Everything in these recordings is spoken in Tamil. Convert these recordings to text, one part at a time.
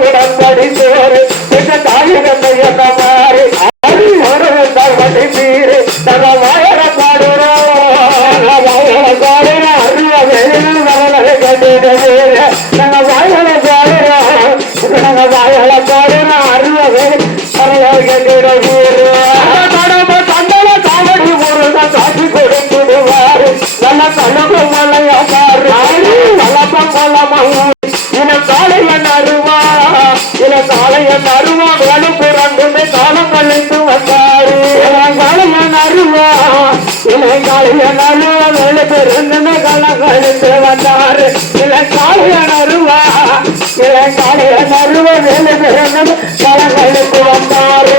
உடம்படி சோறு தாயிரத்தை என்ன மாறி அடி ஒரு வண்டி மீறி நாங்க வாழ பாடுறோம் பாடுறோம் அருவ வெயில் வரலை கட்டிட நாங்க வாழ பாடுறோம் நாங்க வாழ பாடுறோம் அருவ வெயில் வரலை கட்டிட கண்டல காவடி முருகன் காட்சி கொடுத்துடுவாரு நல்ல கலப்பு மலையா பாரு கலப்பம் கொள்ளமா காளையன் அருவா காளையன் அருவா வலுப்பு ரெண்டுமே காலம் கழித்து வந்தாரு காளையன் அருவா காளையன் அருவா வலுப்பு ரெண்டுமே காலம் கழித்து வந்தாரு காளையன் அருவா காளையன் அருவா வலுப்பு ரெண்டுமே காலம் கழித்து வந்தாரு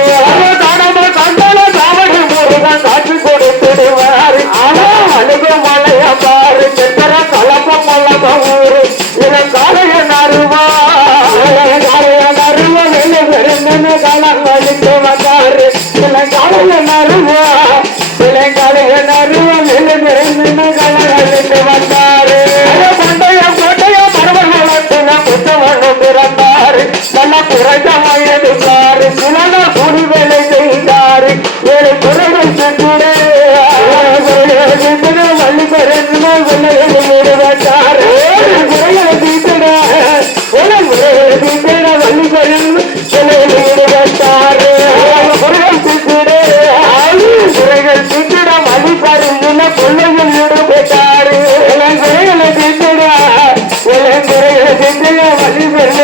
கண்டல காவடி முருகன் காட்சி கொடுத்துடுவாரு ஆனா அழுகு மலையா பாரு சென்ற கலப்பம் கொள்ளமா ஊரு காளையன் அருவா காளையன் அருவா வெள்ளு காலம் கழித்து வந்தாரு காளையன் அருவா காளையன் அருவா வெள்ளு காலம் கழித்து வந்தாரு பண்டைய கோட்டைய பரவலத்தின புத்தவனு பிறந்தாரு நல்ல குறைந்த வயது பாரு சிலன கூலி வேலை செய்தாரு ஏழு குறைகள் சென்று வள்ளி பெருந்தா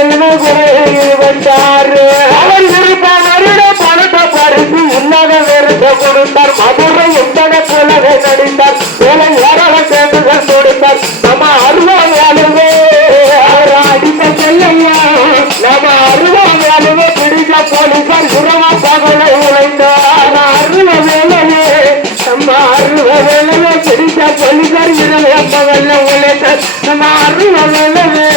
வெள்ளையை வந்தாரு மதுரை எத்தனை போலவே நடித்தார் வேலை ஏராள சேர்ந்துகள் கொடுத்தார் நம்ம அருவாங்க அடித்த செல்லையா நம்ம அருவாங்க பிடித்த போலீசார் உறவா பகலை உழைத்தார் அருவ வேலையே நம்ம அருவ வேலையே பிடித்த போலீசார் இரவா பகல உழைத்தார் நம்ம அருவ வேலையே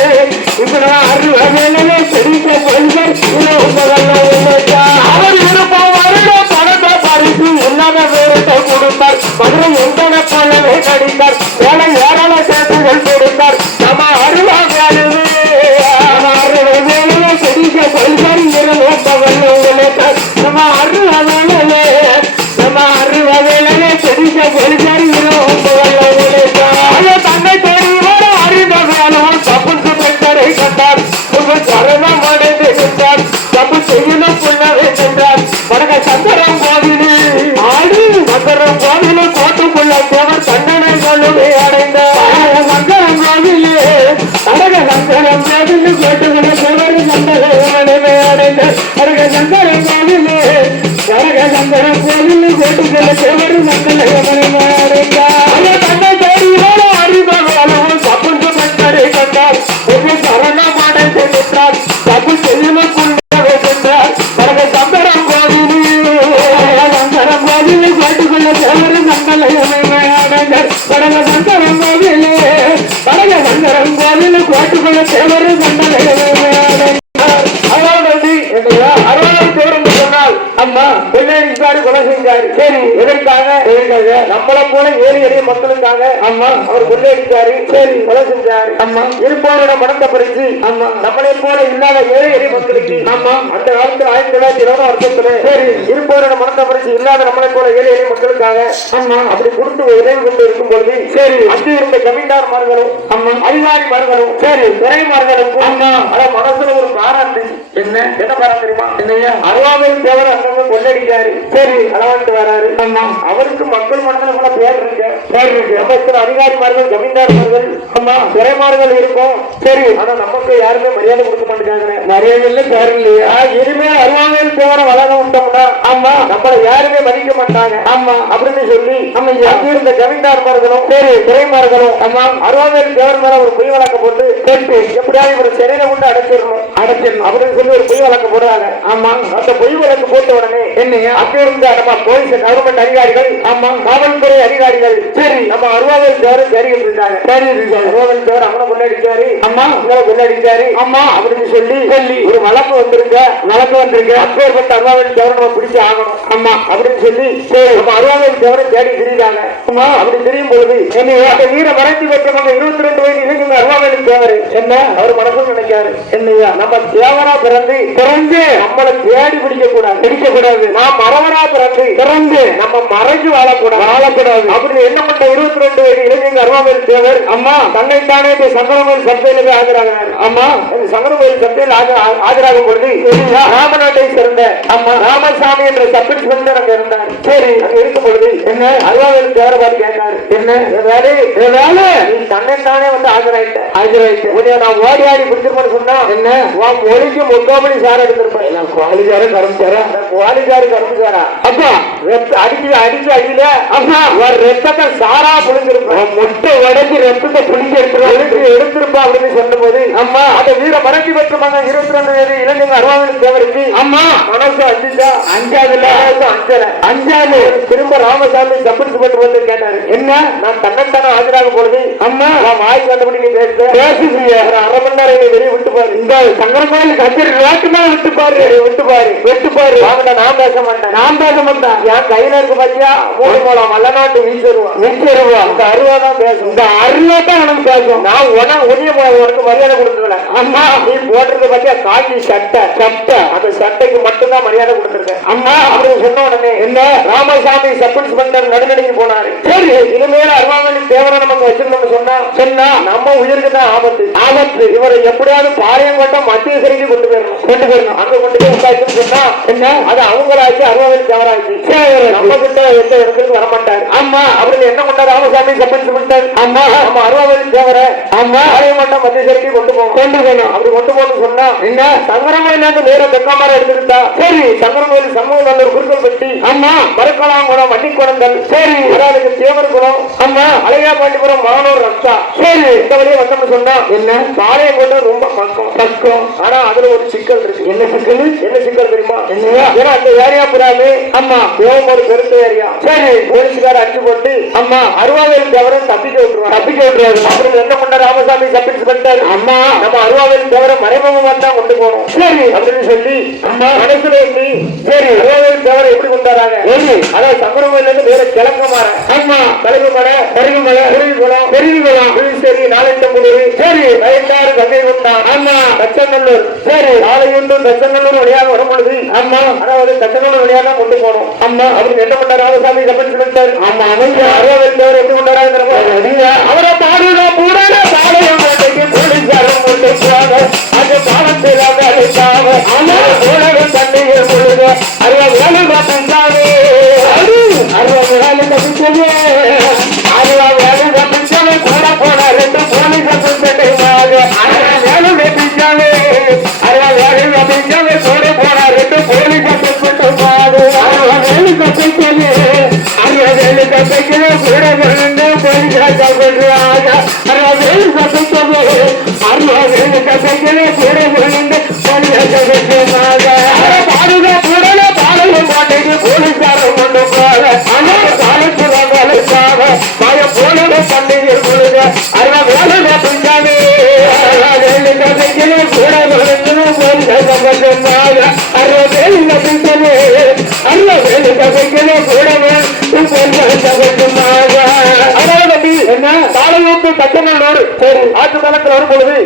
இப்ப அருவ வேலையே பிடித்த போலீசார் இரவு பகல உழைத்தார் அவர் இருப்போம் வருட பணத்தை பறித்து இல்லாத வேறத்தை கொடுத்தார் மதுரை எந்தன போலவே நடித்தார் வேலை ஏராள சேர்த்துகள் கொடுத்தார் நம்ம அருவா வேலையே பிடிக்க போலீசார் இரவு பகல உழைத்தார் நம்ம அருவ வேலையே நம்ம அருவ வேலையே பிடிக்க போலீசார் இரவு பகல உழைத்தார் தன்னை தெரிவோட அறிந்த வேலையும் தப்புக்கு பெற்றரை கண்டார் சரணம் அடைந்து நின்றார் தப்பு செய்யணும் புள்ளவே சென்றார் வடக சங்கரம் கோவிலில் ஆடி சங்கரம் கோவிலில் கோட்டுக்குள்ள தேவர் தண்டனை கொள்ளுமே அடைந்தார் சங்கரம் கோவிலே வடக சங்கரம் கோவிலில் கோட்டுக்குள்ள தேவர் தண்டனை அடைந்தார் வடக சங்கரம் கோவிலே வடக சங்கரம் கோவிலில் கோட்டுக்குள்ள தேவர் தண்டனை அடைந்தார் தன்னை தேடியோட அறிந்தவர்களும் தப்புக்கு பெற்றரை கண்டார் சரணம் அடைந்து நின்றார் தப்பு செய்யணும் புள்ளவே சென்றார் வடக சங்கரம் கோட்டுக்குள்ள தேவர் தண்டனை அடைந்தார் வடக சங்கரம் கோவிலே வடக சங்கரம் கோவில கோட்டுக்குள்ள தேவர் தண்டனை அடைந்தார் அறுபதாம் தேவர் என்று சொன்னால் அம்மா வெள்ளையடிக்காரு கொலை செஞ்சாரு சரி எதற்காக நம்மளை போல ஏழை எளிய மக்களுக்காக அம்மா அவர் கொள்ளையடிக்காரு சரி கொலை செஞ்சாரு அம்மா இருப்போரோட மனத்தை பறிச்சு அம்மா நம்மளை போல இல்லாத ஏழை எளிய மக்களுக்கு அம்மா அந்த காலத்துல 1920 வருஷத்துல சரி இருப்போரோட மனத்தை பறிச்சு இல்லாத நம்மளை போல ஏழை எளிய மக்களுக்காக அம்மா அப்படி கொடுத்து உதவி கொண்டு இருக்கும் பொழுது சரி அங்கு இருந்த ஜமீன்தார்மார்களும் அம்மா அதிகாரிமார்களும் சரி துறைமார்களுக்கும் அம்மா அத மனசுல ஒரு பாராட்டு என்ன பாராட்டு தெரியுமா என்னையா அருவாமையில் தேவர் அங்க கொள்ளடிக்காரு சரி அளவாட்டு வராரு அம்மா அவருக்கு மக்கள் மனசுல கூட பேர் இருக்கு நம்ம அதிகாரிமார்கள் ஜமீன்தார்மார்கள் அம்மா துறைமார்கள் இருக்கும் சரி ஆனா நமக்கு யாருமே மரியாதை கொடுக்க மாட்டேங்காங்க மரியாதை இல்ல பேர் இல்லையா இனிமே அருவாமையில் தேவரை வளர விட்டோம்னா ஆமா நம்மளை யாருமே மதிக்க மாட்டாங்க ஆமா அப்படின்னு சொல்லி நம்ம அங்க இருந்த ஜமீன்தார்மார்களும் சரி துறைமார்களும் அம்மா அருவாமையில் தேவர் மேல ஒரு பொய் வழக்க போட்டு கேட்டு எப்படியாவது ஒரு சிறையில கொண்டு அடைச்சிடணும் அப்படின்னு சொல்லி ஒரு பொய் வழக்கு போடுறாங்க. ஆமா, அந்த பொய் வழக்கு போட்ட உடனே என்னையா அப்ப இருந்த நம்ம போலீஸ் கவர்மெண்ட் அதிகாரிகள், ஆமா காவல்துறை அதிகாரிகள், சரி நம்ம அருவாவில் தேவர் தேடிக்கிட்டு இருந்தாங்க. அருவாவில் தேவர் அவனை கொண்டாடிச்சாரு, அம்மா உங்களை கொண்டாடிச்சாரு, அம்மா அப்படின்னு சொல்லி ஒரு வழக்கு வந்திருக்க அப்பேற்பட்ட அருவாவில் தேவரை நம்ம பிடிச்சு ஆகணும், அம்மா அப்படின்னு சொல்லி நம்ம அருவாவில் தேவரை தேடி திரியாங்க. அம்மா அப்படி தெரியும் பொழுது என்னையா அந்த வீர மறைச்சி பெற்றவங்க 22 வயது இளைஞங்க அருவாவில் தேவர் என்ன அவர் மனசும் நினைக்காரு, என்னையா நம்ம தேவரா பிறந்து நம்மளை தேடி பிடிக்க கூடாது, நாம் மரவரா பிறந்து நம்ம மறைஞ்சு வாழக்கூடாது அப்படின்னு என்ன பண்ண 22 வயது இளைஞங்க அருவாவில் தேவர் அம்மா தன்னைத்தானே சங்கரமயில் சபையில போய் ஆஜராகிறார். அம்மா சங்கரமயில் சபையில் ஆஜராகும் பொழுது ராமநாட்டை சேர்ந்த அம்மா ராமசாமி என்ற சப் இன்ஸ்பெக்டர் அங்க இருந்தார். சரி, அங்க இருக்கும் பொழுது என்ன அருவாவில் தேவரை பார்த்து கேட்டாரு, என்ன வேலை நீ தன்னைத்தானே வந்து ஆஜராயிட்ட உன்னை நான் ஓடி ஆடி பிடிச்சிருப்பேன்னு சொன்னா என்ன உன் மொழிக்கு முக்காமணி சார் எடுத்திருப்பேன். குவாலிஜாரு கரும்புசாரா அப்பா அடிச்சு அடியில அப்பா ஒரு ரத்தத்தை சாரா புளிஞ்சிருப்பேன், முட்டை உடஞ்சி ரத்தத்தை புளிஞ்சு எடுத்திருப்பா அப்படின்னு சொன்ன போது அம்மா அந்த வீர மறைச்சி பெற்றவங்க 22 வயது இளைஞங்க அருவாவில் தேவருக்கு அம்மா மனசு அஞ்சாது திரும்ப ராமசாமி சப்பரிசு பட்டு வந்து கேட்டாரு, என்ன நான் தன்னைத்தானே ஆஜராக பொழுது அம்மா வாய்க்கு வந்தபடி நீ பேசுறீங்க, அரை மணி நேரம் என்னை வெளியே விட்டுப்பாரு, இந்த சங்கர கோயில் கச்சேரி வேட்டுமா வெட்டுப்பாரு வாங்கடா, நான் பேச மாட்டேன் என் கையில இருக்கு பாத்தியா 3 மூலம் வல்லநாட்டு வீசுருவா இந்த அருவாதான் பேசும், இந்த அருவாதான் எனக்கு பேசும், நான் உனக்கு மரியாதை கொடுத்துருக்கேன். அம்மா நீ போட்டிருக்க பாத்தியா காக்கி சட்டை அந்த சட்டைக்கு மட்டும்தான் மரியாதை கொடுத்துருக்கேன் அம்மா அப்படின்னு சொன்ன உடனே என்ன ராமசாமி சப் இன்ஸ்பெக்டர் நடுநடுங்கி போனாரு. சரி, இனிமேல அருவாமணி தேவரை நமக்கு வச்சிருந்தோம்னு சொன்னா நம்ம உயிருக்கு தான் ஆபத்து இவரை எப்படியாவது பாளையங்கோட்டம் மத்திய சிறைக்கு கொண்டு போயிடணும் அங்க கொண்டு போய் உட்காந்து சொன்னா என்ன அது அவங்களாச்சு அருவாமணி தேவராச்சு நம்ம கிட்ட எந்த இடத்துக்கு வரமாட்டாரு. ஆமா அப்படின்னு என்ன பண்ணாரு ராமசாமி சப் இன்ஸ்பெக்டர் அம்மா நம்ம அருவாமணி தேவரை அம்மா பாளையங்கோட்டம் மத்திய சிறைக்கு கொண்டு போகணும் அப்படி கொண்டு போகணும்னு சொன்னா என்ன சங்கரமயில நேர தெற்காமரை எடுத்துக்கிட்டா சரி சங்கரமயில் சமூக நல்லூர் குறுக்கல் பட்டி அம்மா மரக்கலாங்குளம் வண்டிக்குளங்கள் சரி அதாவது தேவர் குளம் அம்மா அழகா பாண்டிபுரம் மானூர் ரத்தா சரி இந்த வழியே வந்தோம்னு சொன்னா என்ன பாளையங்கோட்டை ரொம்ப பக்கம் ஆனா அதுல ஒரு சிக்கல் இருக்கு. என்ன சிக்கல் தெரியுமா? ஏன்னா அந்த ஏரியா புறாமே அம்மா ஒரு பெருத்த ஏரியா சரி போலீஸ்கார அடிச்சு போட்டு அம்மா அருவாவில் தேவரை தப்பிக்க விட்டுருவாரு அப்புறம் என்ன பண்ண ராமசாமி சப் இன்ஸ்பெக்டர் அம்மா நம்ம அருவாவில் தேவரை மறைமுகமா தான் கொண்டு போகணும் சரி அப்படின்னு சொல்லி அம்மா மனசுல எண்ணி சரி அருவாவில் தேவரை எப்படி கொண்டாடுறாங்க அதாவது சங்கரமயில இருந்து வேற கிழக்கமாற அம்மா கழுகுமலை பெருகுளம் சரி நாளையம்புதூர் சரி வயந்தாறு கங்கை கொண்டான் அம்மா தச்சநல்லூர் சரி நாளையுண்டு தச்சநல்லூர் வழியாக வரும் பொழுது அம்மா அதாவது தச்சநல்லூர் வழியாக தான் கொண்டு போகணும் அம்மா அவருக்கு என்ன பண்ணார் ராமசாமி கப்பல் சொல்லிட்டார். ஆமா அவங்க அருவாவில் தேவர் எப்படி கொண்டாடுறாங்க அவரை பாடுதா பூரான பாளையம் போலீஸ்காரம் கொண்டு போவாங்க அந்த பாலத்தில் அழைத்தாங்க போனவன் தண்ணியை பொழுது அருவாவிலே தப்பிச்சாவே கூட போன 2 போலீஸ் கூட போன 2 போலீஸ் போலீஸ்காரன் கொண்டு போக பண்டிகை பொழுது அருவா வேலை பிடிச்சாவே என்ன தாளையூட்டு தச்சநல்லூர் ஆற்று தளத்தில் வரும் பொழுது